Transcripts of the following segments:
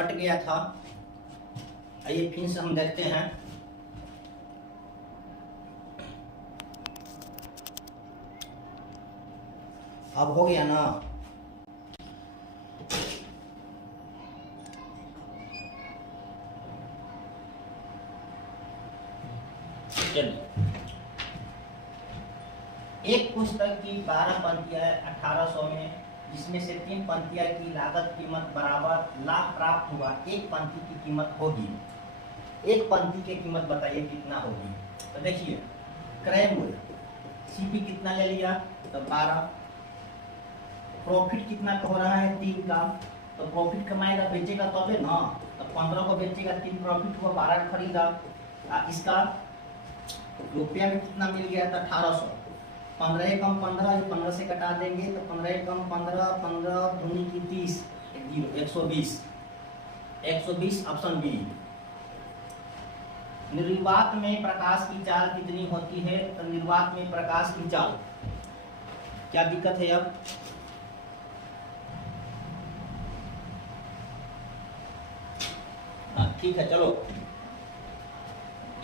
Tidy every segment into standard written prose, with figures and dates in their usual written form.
Cut गया था। आइए फिर से हम देखते हैं। अब हो गया ना। चलिए, एक पुस्तक की 12 पंक्तियां 1800 में, जिसमें से 3 पंक्तियां की लागत कीमत बराबर लाख प्राप्त हुआ। एक पंक्ति की कीमत होगी, एक पंक्ति की कीमत बताइए कितना होगी। तो देखिए, क्रय मूल्य सीपी कितना ले लिया, तो 12। प्रॉफिट कितना हो रहा है 3 का, तो प्रॉफिट कमाएगा बेचेगा तबे ना, तो 15 को बेचेगा, 3 प्रॉफिट हुआ, 12 खरीदा। इसका रुपया में कितना मिल गया था 1800। 15 कम 15, 15 से कटा देंगे तो 15 कम 15, 15 दूनी की 30, 120। 120 ऑप्शन बी। निर्वात में प्रकाश की चाल कितनी होती है, तो निर्वात में प्रकाश की चाल, क्या दिक्कत है अब? ठीक है, चलो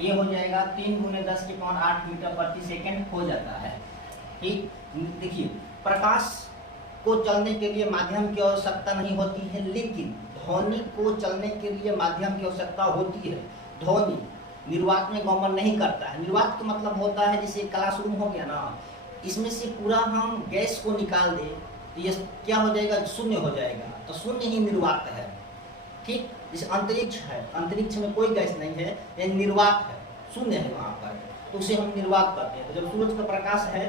ये हो जाएगा 3 × 10⁸ मीटर प्रति सेकंड हो जाता है। ठीक, देखिए प्रकाश को चलने के लिए माध्यम की आवश्यकता नहीं होती है, लेकिन ध्वनि को चलने के लिए माध्यम की आवश्यकता होती है। ध्वनि निर्वात में गमन नहीं करता है। निर्वात का मतलब होता है जैसे क्लासरूम हो गया ना, इसमें से पूरा हम गैस को निकाल दें तो ये क्या हो जाएगा, शून्य हो जाएगा, तो शून्य ही निर्वात है। ठीक, जैसे अंतरिक्ष है, अंतरिक्ष में कोई गैस नहीं है, ये निर्वात है, शून्य है वहाँ पर, तो उसे हम निर्वात कहते हैं। तो जब सूरज का प्रकाश है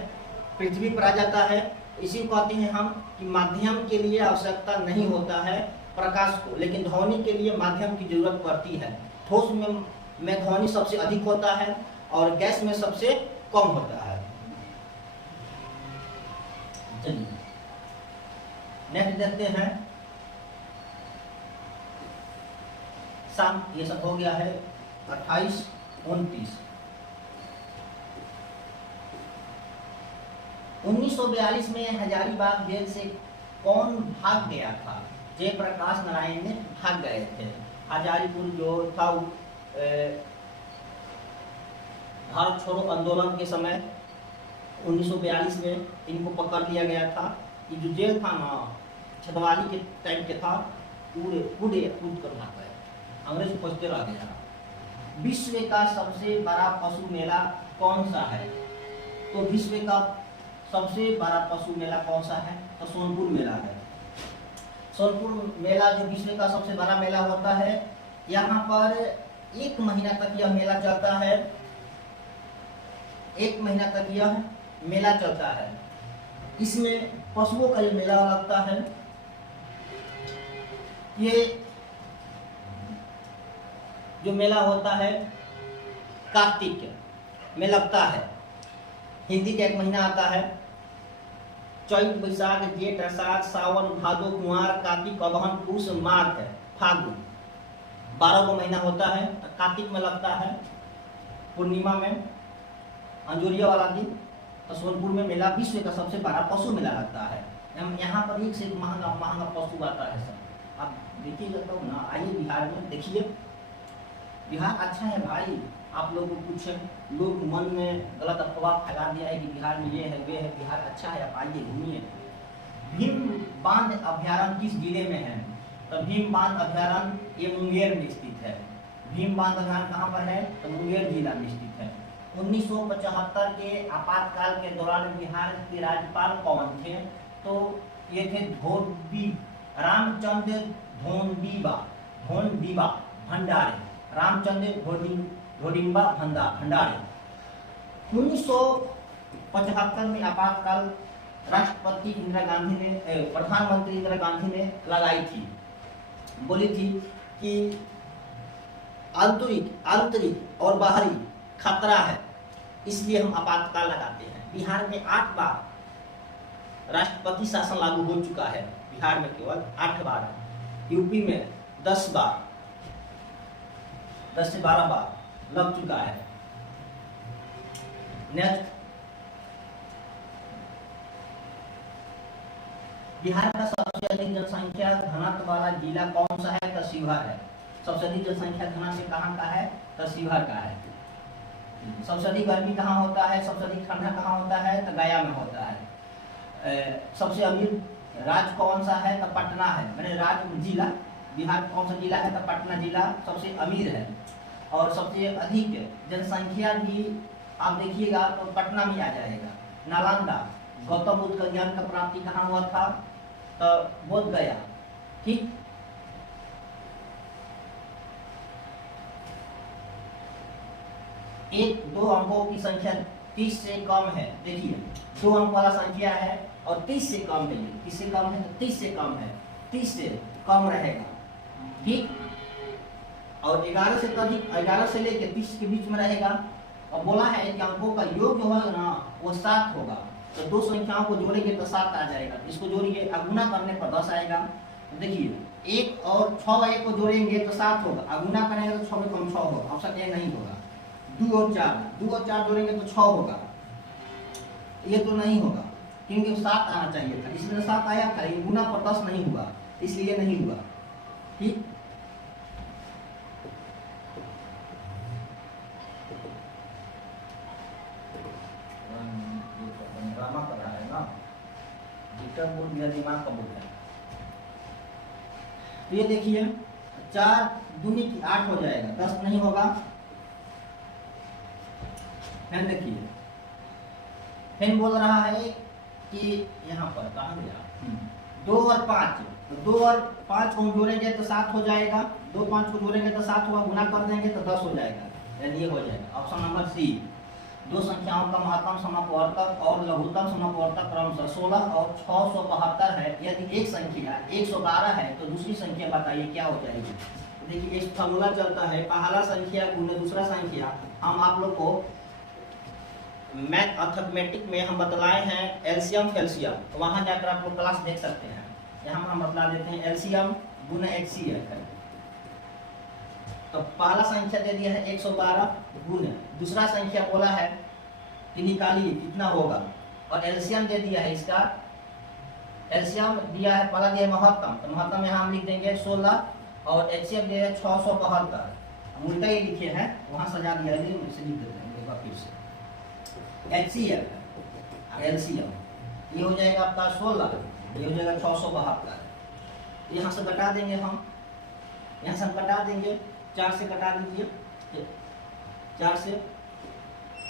पृथ्वी पर आ जाता है, इसी को कहते हैं हम कि माध्यम के लिए आवश्यकता नहीं होता है प्रकाश को, लेकिन ध्वनि के लिए माध्यम की जरूरत पड़ती है। ठोस में ध्वनि सबसे अधिक होता है और गैस में सबसे कम होता है। चलिए नेक्स्ट देखते हैं। शाम ये सब हो गया है 28, 29। 1942 में हजारीबाग जेल से कौन भाग गया था? जयप्रकाश नारायण ने भाग गए थे। हजारीपुर जो था भारत छोड़ो आंदोलन के समय 1942 में इनको पकड़ लिया गया था। ये जो जेल था ना, छतवाली के टाइम के था, पूरे कूद कर भाग गए, अंग्रेज खोजते रह गया। विश्व का सबसे बड़ा पशु मेला कौन सा है? तो विश्व का सबसे बड़ा पशु मेला कौन सा है? तो सोनपुर मेला है। सोनपुर मेला जो विश्व का सबसे बड़ा मेला होता है, यहाँ पर 1 महीना तक यह मेला चलता है। 1 महीना तक यह मेला चलता है। इसमें पशुओं का ये मेला लगता है। ये जो मेला होता है कार्तिक में लगता है। हिंदी का 1 महीना आता है, चैत बैसाख जेठ आषाढ़ सावन भादो कुंवार कार्तिक अगहन पूस माघ फागुन, 12 को महीना होता है। कार्तिक में लगता है, पूर्णिमा में, अंजोरिया वाला दिन। तो सोनपुर में मेला विश्व का सबसे बड़ा पशु मेला लगता है। यहाँ पर एक से एक महंगा पशु आता है सब। आप देखिएगा तो ना, आइए बिहार में देखिए, बिहार अच्छा है भाई। आप लोग को कुछ लोग मन में गलत अफवाह फैला दिया है कि बिहार में ये है वे है, बिहार अच्छा है, आप आइए घूमिए। भीम बांध अभ्यारण्य किस जिले में है? तो भीम बांध अभ्यारण्य ये मुंगेर में स्थित है। भीम बांध अभ्यारण्य कहाँ पर है? तो मुंगेर जिला में स्थित है। 1975 के आपातकाल के दौरान बिहार के राज्यपाल कौन थे? तो ये थे रामचंद्र धोंडीबा भंडारे। रामचंद्र ढोडिम्बा भंडारे। 1975 में आपातकाल राष्ट्रपति इंदिरा गांधी ने, प्रधानमंत्री इंदिरा गांधी ने लगाई थी। बोली थी कि आंतरिक और बाहरी खतरा है, इसलिए हम आपातकाल लगाते हैं। बिहार में 8 बार राष्ट्रपति शासन लागू हो चुका है। बिहार में केवल 8 बार, यूपी में 10 बार, 10 से 12 बार लग चुका है। नेक्स्ट, बिहार का सबसे अधिक जनसंख्या घनत्व वाला जिला कौन सा है? तो शिवहर है। सबसे अधिक जनसंख्या घनत्व कहाँ का है? तो शिवहर का है। सबसे अधिक गर्मी कहाँ होता है? सबसे अधिक ठंडा कहाँ होता है? तो गया में होता है। सबसे अमीर राज्य कौन सा है? तो पटना है। मैंने राज्य जिला बिहार का कौन सा जिला है? तो पटना जिला सबसे अमीर है। और सबसे अधिक जनसंख्या भी आप देखिएगा तो पटना में आ जाएगा। नालंदा, गौतम बुद्ध का ज्ञान का प्राप्ति कहाँ हुआ था? तो बोध गया। ठीक, एक दो अंकों की संख्या 30 से कम है। देखिए 2 अंक वाला संख्या है और 30 से कम है। किससे कम है? तो 30 से कम है। 30 से कम रहेगा। ठीक, और 11 से अधिक, 11 से लेकर 30 के बीच में रहेगा। और बोला है कि अंकों का योग जो होगा ना वो 7 होगा। तो 2 संख्याओं को जोड़ेंगे तो 7 आ जाएगा। इसको जोड़िए, अगुना करने पर 10 आएगा। तो देखिए 1 और 6 1 को जोड़ेंगे तो 7 होगा। अगुना करेंगे तो 6 में कम 6 होगा। ऑप्शन ए नहीं होगा। 2 और 4 जोड़ेंगे तो 6 होगा। ये तो नहीं होगा क्योंकि 7 आना चाहिए था, इसलिए 7 आया था। ये गुना पर 10 नहीं हुआ, इसलिए नहीं हुआ। ठीक, ड्रामा कर रहा है ना, जिटर बोल दिया, दिमाग का बोल है। तो ये देखिए 4 दूनी की 8 हो जाएगा, 10 नहीं होगा। ध्यान देखिए, फिर बोल रहा है कि यहाँ पर कहाँ गया, 2 और 5, तो 2 और 5 को जोड़ेंगे तो 7 हो जाएगा। 2 5 को जोड़ेंगे तो 7 होगा, गुना कर देंगे तो 10 हो जाएगा। यानी ये हो जाएगा ऑप्शन नंबर सी। 2 संख्याओं का महत्तम समापवर्तक और लघुत्तम समापवर्तक क्रमशः 16 और 672 है। यदि एक संख्या 112 है तो दूसरी संख्या बताइए क्या हो जाएगी। देखिए इस फॉर्मूला चलता है, पहला संख्या गुने दूसरा संख्या। हम आप लोग को मैथ अर्थमेटिक में हम बतलाए हैं एलसीएम फेल्सियम, तो वहां जाकर आप लोग क्लास देख सकते हैं। यहाँ हम बतला देते हैं एलसीएम गुने एचसीएफ है। तो पहला संख्या दे दिया है 112 गुने दूसरा संख्या बोला है कि निकालिए कितना होगा, और एलसीएम दे दिया है इसका। एलसीएम दिया है, पहला दिया है महत्तम, तो महत्तम यहाँ हम लिख देंगे 16 और एचसीएफ दिया है 672। उल्टा ही लिखे हैं, वहां सजा दिया है, इसे लिख देते हैं एक बार फिर से। एचसीएफ एलसीएम ये हो जाएगा आपका 16, ये हो जाएगा 672। यहाँ से घटा देंगे हम, यहाँ से हम घटा देंगे, 4 से घटा दीजिए, 4 से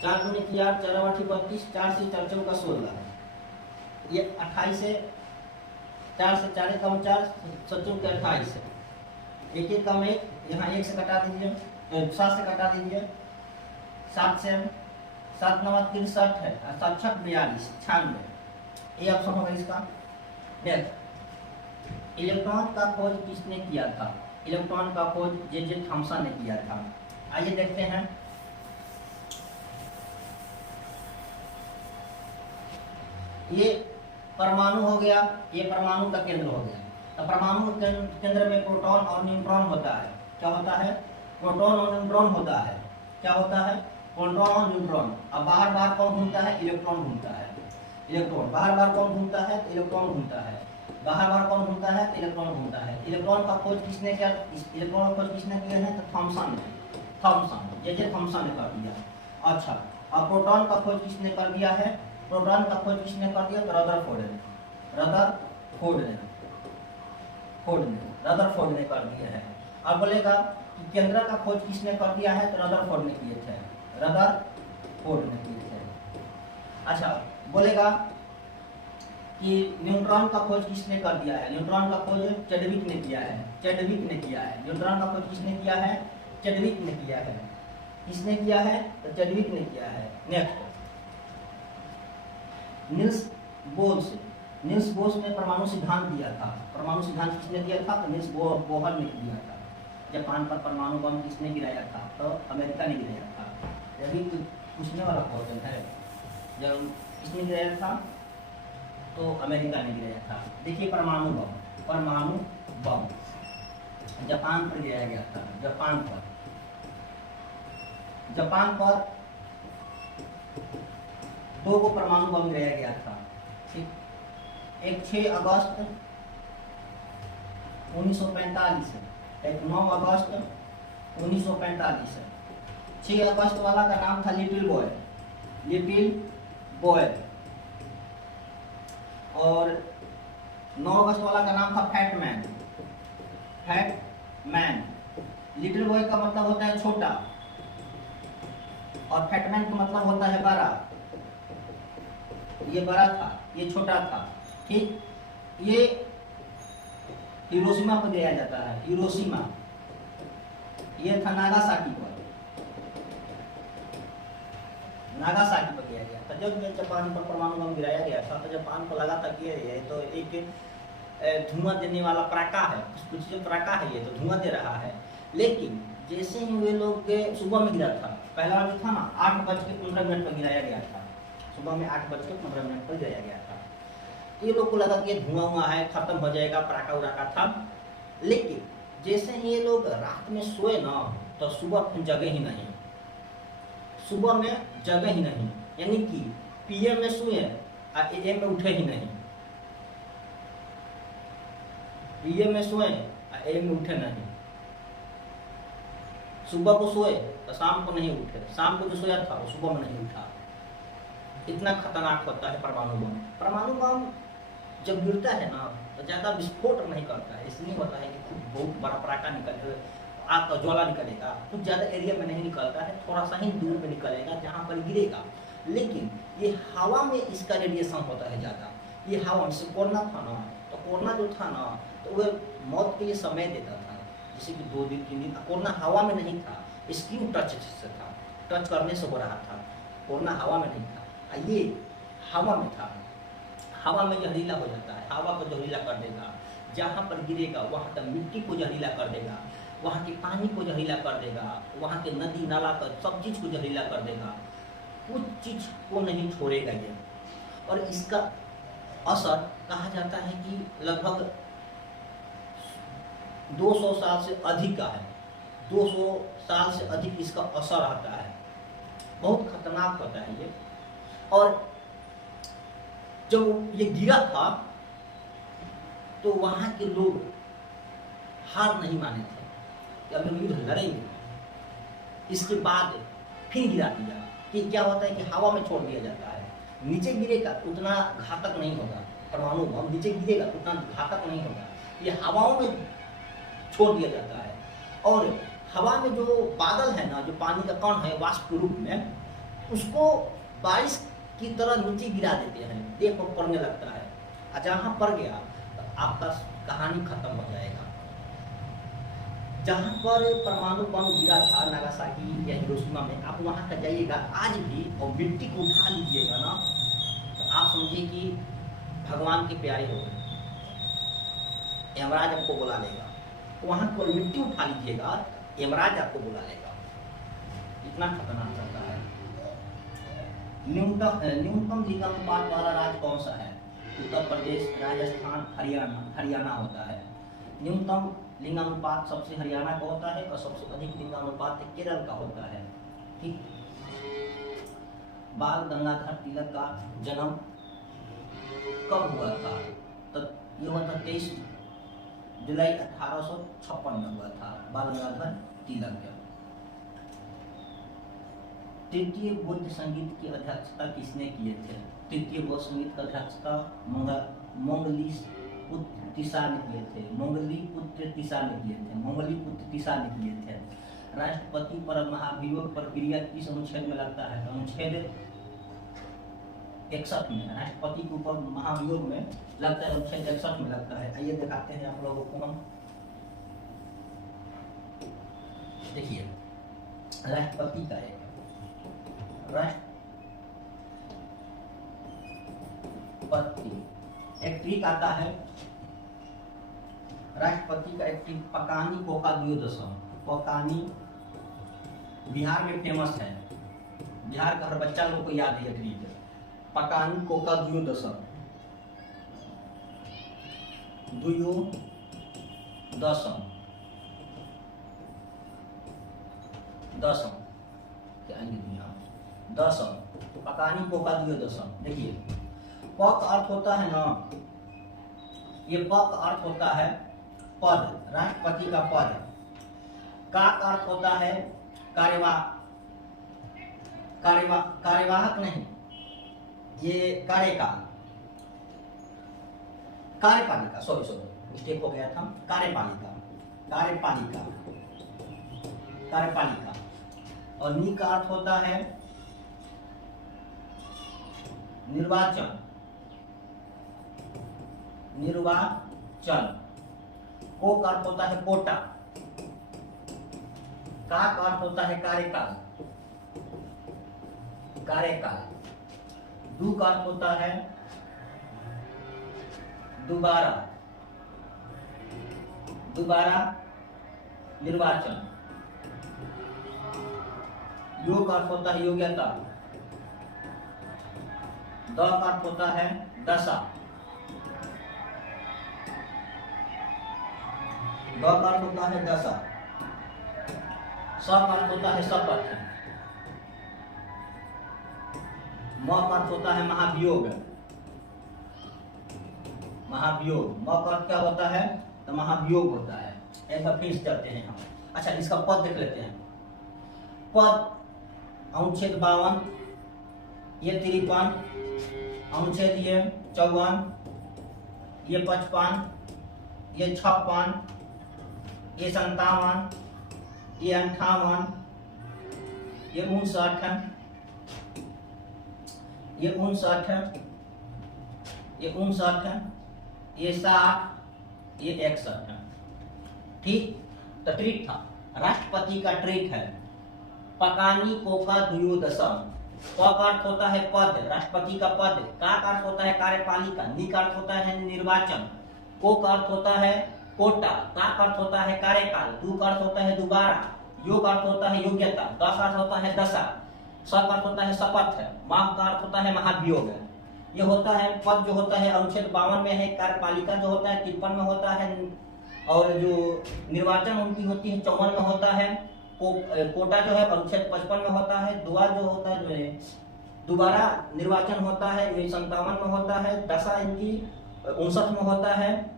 4 दूनी की 8, 4 8 32, 4 से 4 चौका 16, ये 28 से 4 से 4 कम 4 7 के 28 है, एक एक कम 1, यहाँ 1 से घटा दीजिए, 7 से घटा दीजिए, 7 से 7 9 63 है, 7 6 42 96। ये ऑप्शन होगा इसका। नेक्स्ट, इलेक्ट्रॉन का खोज किसने किया था? इलेक्ट्रॉन का खोज जे थॉमसन ने किया था। आइए देखते हैं। ये परमाणु हो गया, ये परमाणु का केंद्र हो गया। तो परमाणु केंद्र में प्रोटॉन और न्यूट्रॉन होता है। क्या होता है? प्रोटॉन और न्यूट्रॉन होता है। क्या होता है? प्रोटॉन और न्यूट्रॉन। अब बाहर बाहर कौन घूमता है? इलेक्ट्रॉन घूमता है। इलेक्ट्रॉन बाहर बाहर कौन घूमता है? तो इलेक्ट्रॉन घूमता है। बाहर बाहर कौन घूमता है? तो इलेक्ट्रॉन घूमता है। इलेक्ट्रॉन का खोज किसने किया? इलेक्ट्रॉन का खोज किसने किया है? तो थॉमसन ने। थॉमसन जे थॉमसन ने कर दिया। अच्छा, अब प्रोटॉन का खोज किसने कर दिया है? प्रोटॉन का खोज किसने कर दिया? तो रदरफोर्ड ने। रदरफोर्ड ने कर दिया है। अब बोलेगा कि केंद्र का खोज किसने कर दिया है? तो रदरफोर्ड ने किए थे। रदरफोर्ड ने किए थे। अच्छा, बोलेगा कि न्यूट्रॉन का खोज किसने कर दिया है? न्यूट्रॉन का खोज चैडविक ने किया है। चैडविक ने किया है। न्यूट्रॉन का खोज किसने किया है? चैडविक ने किया है। किसने किया है? तो चैडविक ने किया है। Next, Nils Bohr. Nils Bohr ने परमाणु सिद्धांत दिया था। परमाणु सिद्धांत किसने दिया था? तो निल्स बोह्र ने दिया था। जापान पर परमाणु बम किसने गिराया था? तो अमेरिका ने गिराया था। यही पूछने वाला क्वेश्चन है। जब किसने गिराया था? तो अमेरिका ने गिराया था। देखिए परमाणु बम जापान पर गिराया गया था। जापान पर 2 को परमाणु बम गिराया गया था। ठीक, एक 6 अगस्त 1945 है। एक 9 अगस्त 1945 है। 6 अगस्त वाला का नाम था लिटिल बॉय, लिटिल बॉय। और 9 अगस्त वाला का नाम था fat man, fat man. Little boy का मतलब होता है छोटा और फैट मैन का मतलब होता है बड़ा। ये बड़ा था, ये छोटा था, ठीक। ये हिरोशिमा पर दिया जाता है, हिरोशिमा। ये था नागासाकी पर, नागासाकी पर दिया गया था। जब जापान पर परमाणु बम गिराया गया था तो जापान को लगा था कि ये तो एक धुआं देने वाला पटाखा है, कुछ जो पटाखा है ये तो धुआं दे रहा है। लेकिन जैसे ही वे लोग सुबह में गिरा था, पहला जो था ना 8:15 पर गिराया गया था, सुबह में 8:15 पर गिराया गया था। तो ये लोग को लगा कि ये धुआं हुआ है, खत्म हो जाएगा, पटाखा उड़ाका था। लेकिन जैसे ही ये लोग रात में सोए ना तो सुबह फिर जगह ही नहीं, सुबह में जगह ही नहीं, यानी कि पीएम में सोए और एएम में उठे ही नहीं, पीएम में सोए और एएम में उठे नहीं। सुबह को सोए तो शाम को नहीं उठे, शाम को जो सोया था वो सुबह में नहीं उठा। इतना खतरनाक होता है परमाणु बम। परमाणु बम जब गिरता है ना तो ज्यादा विस्फोट नहीं करता है, इसलिए होता है कि खूब बहुत बड़ा पटाखा निकल, आग का ज्वाला निकलेगा, कुछ ज्यादा एरिया में नहीं निकलता है, थोड़ा सा ही दूर में निकलेगा जहाँ पर गिरेगा। लेकिन ये हवा में इसका रेडिएशन होता है ज्यादा। ये हवा से कोरोना था ना, तो कोरोना जो था ना तो वह मौत के लिए समय देता था, जैसे कि 2 दिन 3 दिन। कोरोना हवा में नहीं था, स्किन टच से था, टच करने से हो रहा था। कोरोना हवा में नहीं था, ये हवा में था। हवा में जहरीला हो जाता है, हवा को जहरीला कर देगा, जहाँ पर गिरेगा वहाँ का मिट्टी को जहरीला कर देगा, वहाँ के पानी को जहरीला कर देगा, वहाँ के नदी नाला का सब चीज़ को जहरीला कर देगा, कुछ चीज़ को नहीं छोड़ेगा ये। और इसका असर कहा जाता है कि लगभग 200 साल से अधिक का है, 200 साल से अधिक इसका असर आता है। बहुत खतरनाक होता है ये। और जब ये गिरा था तो वहाँ के लोग हार नहीं माने थे कि अब हम युद्ध लड़ेंगे। इसके बाद फिर गिरा दिया कि क्या होता है कि हवा में छोड़ दिया जाता है, नीचे गिरेगा तो उतना घातक नहीं होगा। परमाणु बम नीचे गिरेगा तो उतना घातक नहीं होगा, ये हवाओं में छोड़ दिया जाता है। और हवा में जो बादल है ना, जो पानी का कण है वाष्प के रूप में, उसको बारिश की तरह नीचे गिरा देते हैं, देख पर पड़ने लगता है। और जहाँ पड़ गया तो आपका कहानी खत्म हो जाएगा। जहाँ पर परमाणु बम गिरा था नागासाकी या हिरोशिमा में, आप वहाँ का जाइएगा आज भी और मिट्टी को उठा लीजिएगा ना तो आप समझिए कि भगवान के प्यारे हो गए, यमराज आपको बुला लेगा। वहाँ पर मिट्टी उठा लीजिएगा, यमराज आपको बुला लेगा, इतना खतरनाक रहता है। न्यूनतम लिंगानुपात वाला राज्य कौन सा है? उत्तर प्रदेश, राजस्थान, हरियाणा होता है। न्यूनतम लिंगानुपात सबसे हरियाणा का होता है और सबसे अधिक लिंगानुपात केरल का होता है, ठीक। बाल गंगाधर तिलक का जन्म कब हुआ था? तो ये हुआ था 23 जुलाई 1856 में हुआ था बाल गंगाधर तिलक का। तृतीय बौद्ध संगीत की अध्यक्षता किसने किए थे? तृतीय बौद्ध संगीत की अध्यक्षता मंगली पुत्र तिसा ने किए थे, मंगली पुत्र तिसा ने किए थे, मंगली पुत्र तिसा ने किए थे। राष्ट्रपति पर महाभियोग प्रक्रिया किस अनुच्छेद में लगता है? तो अनुच्छेद 61 में। राष्ट्रपति के ऊपर महाभियोग में लगता है, अनुच्छेद 61 में लगता है। आइए दिखाते हैं आप लोगों को हम। देखिए राष्ट्रपति का है, राष्ट्रपति एक ट्रिक आता है, राष्ट्रपति का एक ट्रिक पकानी कोका द्योदशम। पकानी बिहार में फेमस है, बिहार का हर बच्चा लोग को याद है ट्रिक, पकानी कोका द्योदशम। दशम क्या दशम, पकानी कोका द्योदशम। देखिए पक अर्थ होता है ना, ये पक अर्थ होता है पद, राष्ट्रपति का पद। का अर्थ होता है कार्यवाहक नहीं, ये कार्यकाल, कार्यपालिका, सॉरी मिस्टेक हो गया था, कार्यपालिका, कार्यपालिका, कार्यपालिका। और नी का अर्थ होता है निर्वाचन, निर्वाचन। को का अर्थ होता है कोटा, का अर्थ होता है कार्यकाल, कार्यकाल। दू का अर्थ होता है दोबारा, दोबारा निर्वाचन। योग का अर्थ होता है योग्यता, द का अर्थ होता है दशा, द का अर्थ होता है दशा। स का अर्थ होता है शपथ, म का अर्थ होता है महाभियोग, महाभियोग। म का अर्थ क्या होता है तो महाभियोग होता है। ऐसा फिर चलते हैं हम। अच्छा, इसका पद देख लेते हैं। पद अनुच्छेद 52, ये 53, अनुच्छेद ये 54, ये 55, ये 56, ये 57, ये 58, ये 59, ये 59, ये 59, ये 60, ये 61। ठीक, तो ट्रिक था, राष्ट्रपति का ट्रिक है पकानी कोका द्वयोदशम। प का अर्थ होता है पद, राष्ट्रपति का पद। का अर्थ होता है कार्यपालिका, नी का अर्थ होता है निर्वाचन, को का अर्थ होता है कोटा, का अर्थ होता है कार्यकाल, दू का अर्थ होता है दोबारा, योग का अर्थ होता है योग्यता, द का अर्थ होता है दशा, स का अर्थ होता है शपथ, माह का अर्थ होता है महाभियोग। ये होता है पद जो होता है अनुच्छेद 52 में है, कार्यपालिका जो होता है 53 में होता है, और जो निर्वाचन उनकी होती है 54 में होता है, कोटा जो है अनुच्छेद 55 में होता है, दुआ जो होता है जो है दोबारा निर्वाचन होता है, ये 57 में होता है, दशा इनकी 59 में होता है,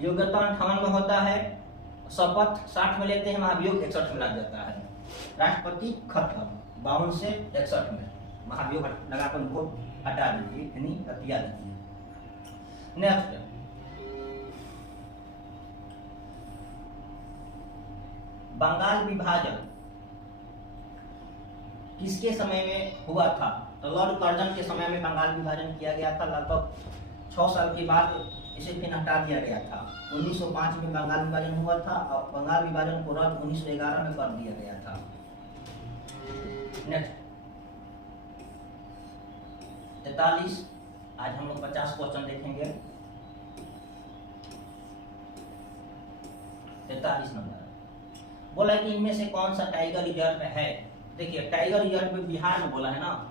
योग्यता 58 में होता है, शपथ 60 में लेते हैं, महाभियोग 61 में लग जाता है। राष्ट्रपति खत्म 52 से 61 में, महाभियोग लगाकर उनको हटा दीजिए, यानी हटिया दीजिए। नेक्स्ट, बंगाल विभाजन किसके समय में हुआ था? तो लॉर्ड कर्जन के समय में बंगाल विभाजन किया गया था। लगभग 6 साल के बाद इसे फिर हटा दिया गया था। 1905 में बंगाल विभाजन हुआ था और बंगाल विभाजन को रद्द 1911 में कर दिया गया था। नेक्स्ट 43, आज हम लोग 50 क्वेश्चन देखेंगे। 43 नंबर बोला कि इनमें से कौन सा टाइगर रिजर्व है? देखिए, टाइगर रिजर्व बिहार में बोला है ना,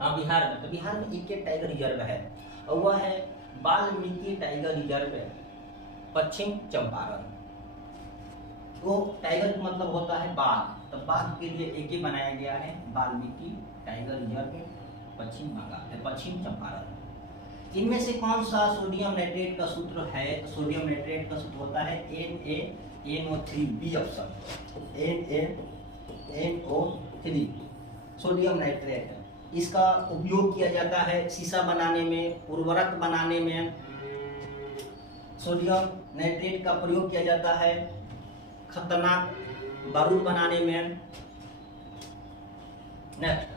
हाँ बिहार में, तो बिहार में एक टाइगर रिजर्व है और वह है वाल्मीकि टाइगर रिजर्व, पश्चिम चंपारण। तो टाइगर का मतलब होता है बाघ, तो बाघ के लिए एक ही बनाया गया है, वाल्मीकि टाइगर रिजर्व, पश्चिम बंगाल, पश्चिम चंपारण। इनमें से कौन सा सोडियम नाइट्रेट का सूत्र है? सोडियम नाइट्रेट का सूत्र होता है NaNO3, B option, NaNO3 sodium nitrate. इसका उपयोग किया जाता है शीशा बनाने में, उर्वरक बनाने में सोडियम नाइट्रेट का प्रयोग किया जाता है, खतरनाक बारूद बनाने में। नेक्स्ट,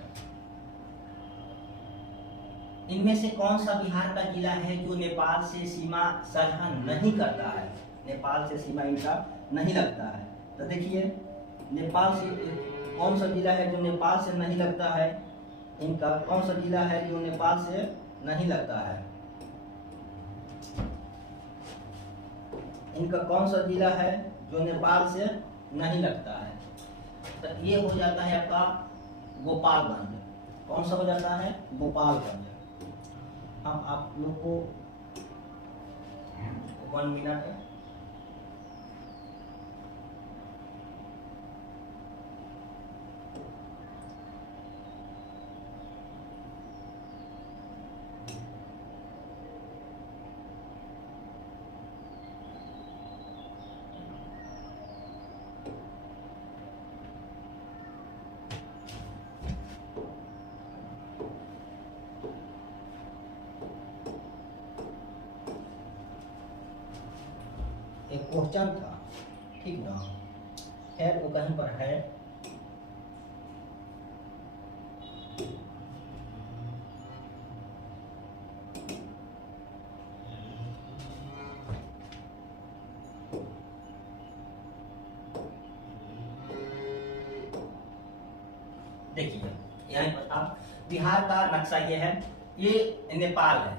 इनमें से कौन सा बिहार का जिला है जो नेपाल से सीमा साझा नहीं करता है? नेपाल से सीमा इनका नहीं लगता है। तो देखिए, नेपाल से कौन सा जिला है जो नेपाल से नहीं लगता है? इनका कौन सा जिला है जो नेपाल से नहीं लगता है? इनका कौन सा जिला है जो नेपाल से नहीं लगता है? तो ये हो जाता है आपका गोपालगंज। कौन सा हो जाता है? गोपालगंज। अब आप लोग को 1 मिनट है। एक क्वेश्चन था, ठीक ना, खैर वो कहीं पर है। देखिए यहाँ पर था, बिहार का नक्शा ये है, ये नेपाल है,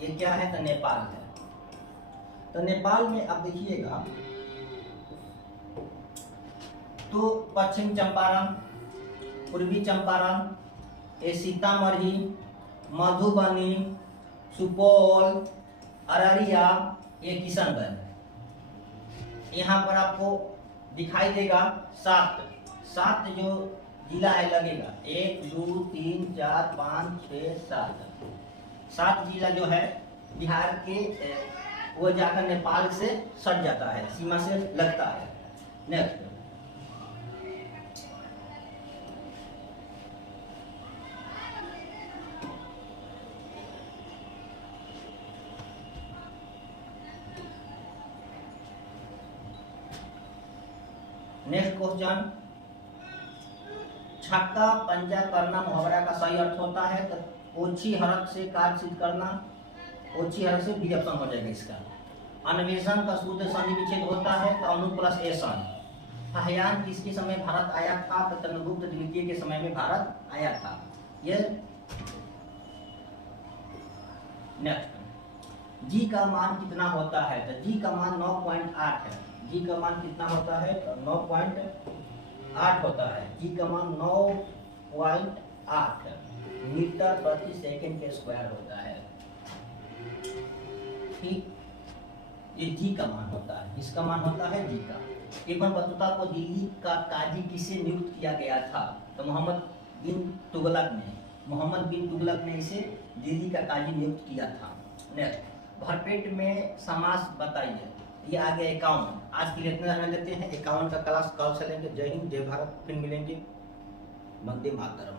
ये क्या है तो नेपाल है। तो नेपाल में अब देखिएगा तो पश्चिम चंपारण, पूर्वी चंपारण, ये सीतामढ़ी, मधुबनी, सुपौल, अररिया, ये किशनगंज, यहाँ पर आपको दिखाई देगा सात जो जिला है लगेगा, 1 2 3 4 5 6 7 जिला जो है बिहार के, वो जाकर नेपाल से सट जाता है, सीमा से लगता है। नेक्स्ट, क्वेश्चन, छक्का पंजा करना मुहावरा का सही अर्थ होता है तो ओछी हरक से कार्य सिद्ध करना, ओछी हरक से बी ऑप्शन हो जाएगा इसका। अन्वेषण का शुद्ध संधि विच्छेद होता है तो अनु प्लस एसन। हयान किसके समय भारत आया था तो चंद्रगुप्त द्वितीय के समय में भारत आया था। ये नेक्स्ट, जी का मान कितना होता है तो जी का मान 9.8 है। जी का मान कितना होता है तो 9.8 होता है। जी का मान 9.8 मीटर प्रति सेकंड के स्क्वायर होता है, ठीक। ये जी का मान होता है, इसका मान होता है जी का। इब्न बतूता को दिल्ली का काजी किसे नियुक्त किया गया था तो मोहम्मद बिन तुगलक ने इसे दिल्ली का काजी नियुक्त किया था। नेक्स्ट, भरपेट में समास बताइए। ये आ गया 51। आज के लिए इतना रहने देते हैं। 51 का क्लास कल से लेंगे। जय हिंद, जय भारत, फिर मिलेंगे। वंदे मातरम।